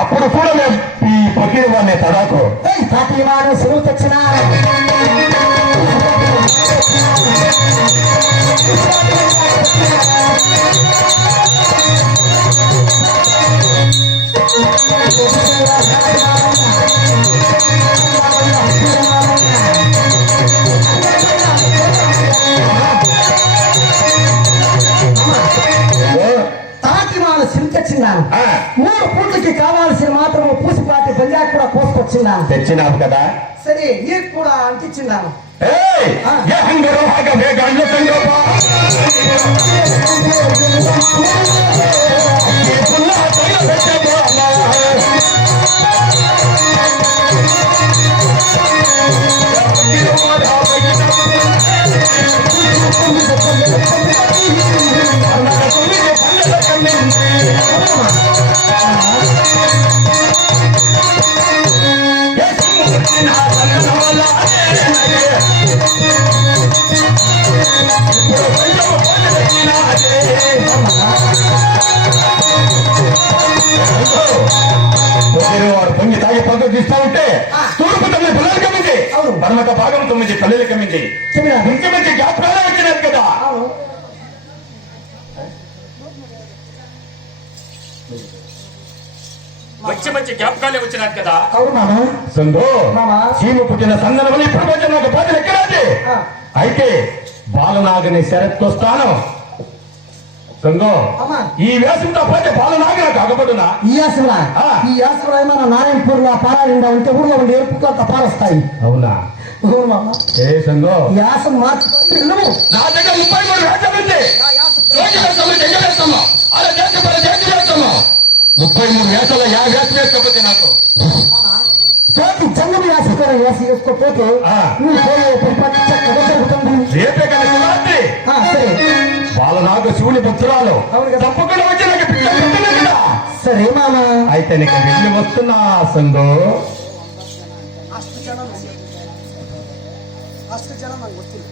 అప్పుడు కూడా ఈ పకీరు వాడిని తడాకు వాడు సులువు తెచ్చిన తెచ్చిన్నాను 3 పూటలకి కావాల్సిన మాత్రము పూసిపాటి పంజాబ్ కూడా కోసుకొచ్చిన్నాను. తెచ్చినావు కదా, సరే నీకు కూడా అంటించిన్నాను. వాడు పొంగి తాగి పక్కకు తీస్తా ఉంటే తూర్పు 9 పిల్లలు కమ్మింది, పరమత భాగం 9 తల్లిలు కమ్మింది. మంచి మంచి జ్ఞాపకాలు వచ్చినారు కదా. మంచి మంచి జ్ఞాపకాలే వచ్చినారు కదా. సందో చీము పుట్టిన సందనమని ప్రపంచం నాకు బాధలు ఎక్కడాది. అయితే బాలనాగని శరత్కొస్తాను సంగో. ఈ వ్యాసంతో పోతే బాలనాగన కాకపోతున్నా ఈ యాసంలో ఏమన్నా నారాయణపూర్ లో పారాలిండా ఉంటే ఊర్లో ఉండి ఏర్పుకంత పారొస్తాయి. అవునా? ఏ సంగో యాసం మార్చుకొని నా దగ్గర 33 వ్యాసం ఉంది. 33 వ్యాసాల 50 వ్యాసం వేసుకోకపోతే నాకు జంగం వ్యాసం వేసుకోకపోతే రేపే కదా శివరాత్రి. బాలనాగ శివుని పుత్రాలు తప్పకుండా వచ్చి నాకు పిల్లలు కదా. సరే మామా, అయితే నీకు వెళ్ళి వస్తున్నా సంగో. అಷ್ಟು ಜನ ನಂಗೆ ಗೊತ್ತಿಲ್ಲ.